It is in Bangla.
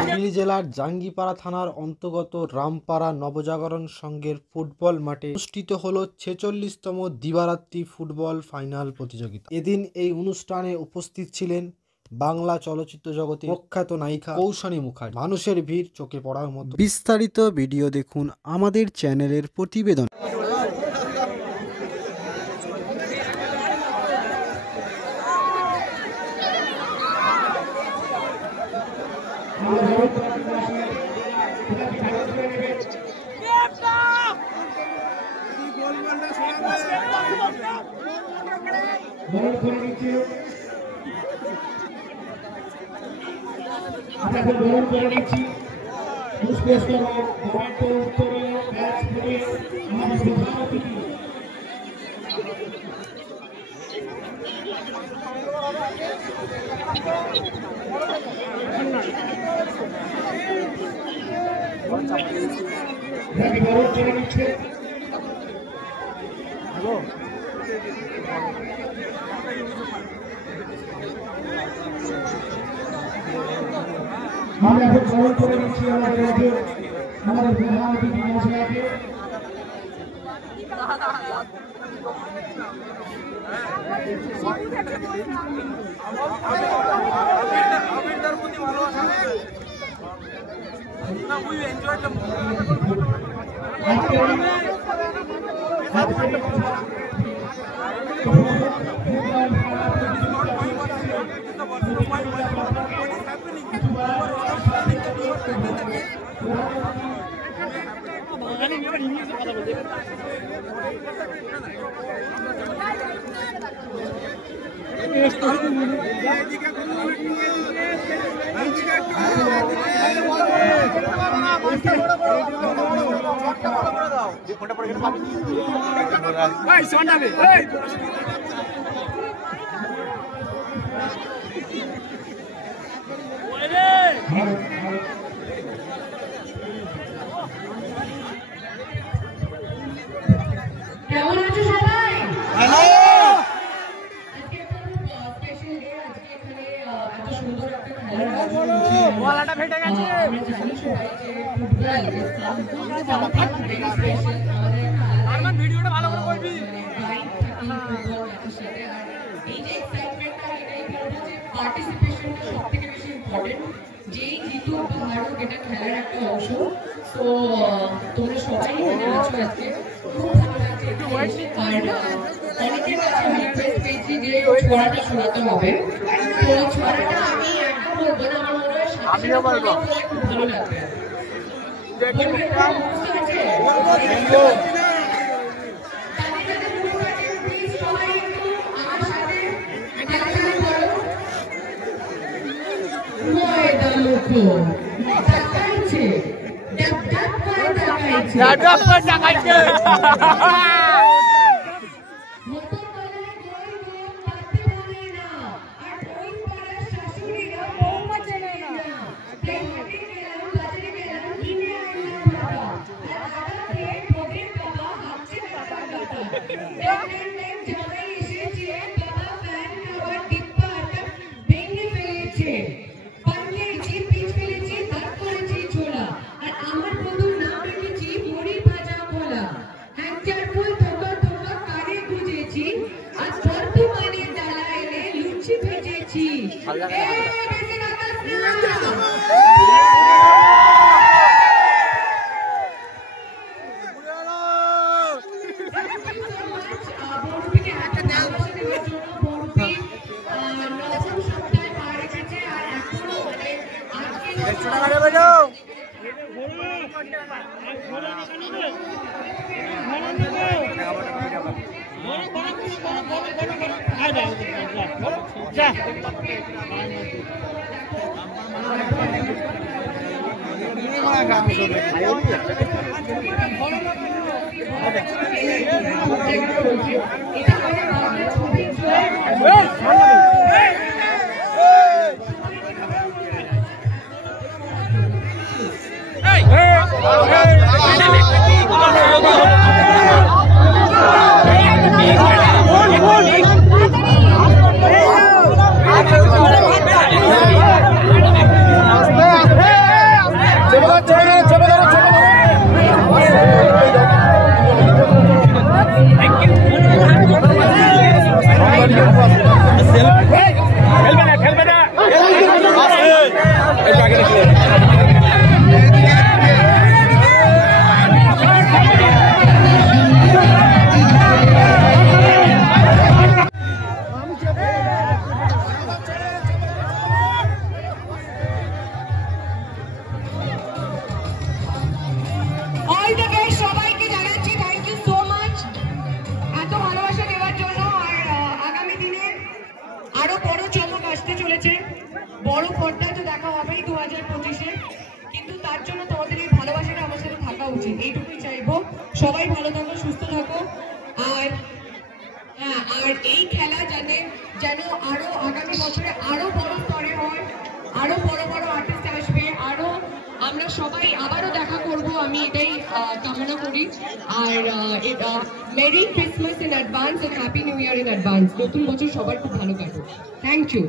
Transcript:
হুগলি জেলার জাঙ্গিপাড়া থানার অন্তর্গত রামপাড়া নবজাগরণ সংঘের ফুটবল মাঠে অনুষ্ঠিত হল ৪৬তম দিবারাত্রি ফুটবল ফাইনাল প্রতিযোগিতা। এদিন এই অনুষ্ঠানে উপস্থিত ছিলেন বাংলা চলচ্চিত্র জগতে প্রখ্যাত নায়িকা কৌশানী মুখার্জি। মানুষের ভিড় চোখে পড়ার মতো। বিস্তারিত ভিডিও দেখুন আমাদের চ্যানেলের প্রতিবেদন। আপনাকে গ্রহণ করে নিচ্ছি পুষ্পস্তর কমেন্ট উত্তরে ম্যাচ করে আমাদের প্রধান অতিথি গ্রহণ করে নিচ্ছে আমরা এখন গ্রহণ করে নিচ্ছি আমাদের প্রধান অতিথি মহাশয়কে। কেমন আছো সবাই? আজকে একটা স্পেশাল ডে। আজকে এখানে এত সুন্দর একটা খেলা গলাটা ফেটে গেছে। আমরা জানি সবাই যে ফুটবল ভেরি স্পেশাল। আমাদের ভিডিওটা ভালো করে করবি। এই যে এক্সাইটমেন্টটা এটাই বলবো যে পার্টিসিপেশনটা সবথেকে বেশি ইম্পর্টেন্ট। যেই জিতুক বা হারুক এটা খেলার একটা অংশ। তো তোমরা সবাই এখানে আছো আজকে, খুব ভালো লাগছে। অনেকের কাছে আমি রিকোয়েস্ট পেয়েছি যে ছড়াটা শোনাতে হবে। তো ছড়াটা আমি একদম বলবো না, আমার মনে হয় সাথে খুব ভালো লাগবে। Hey! আরো বড় চমক আসতে চলেছে, বড় পর্দায় তো দেখা হবেই 2025-এ, কিন্তু তার জন্য তোমাদের এই ভালোবাসাটা আমার সাথে থাকা উচিত, এইটুকুই চাইবো। সবাই ভালো থাকো, সুস্থ থাকো, আর হ্যাঁ, আর এই খেলা যেন আরো আগামী বছরে আরো বড় স্তরে হয়, আরো বড় বড় আর্টিস্ট আসবে, আরো আমরা সবাই আবারও দেখা করব, আমি এটাই কামনা করি। আর merry Christmas in advance and happy new year in advance. নতুন বছর সবার খুব ভালো কাটুক। Thank you.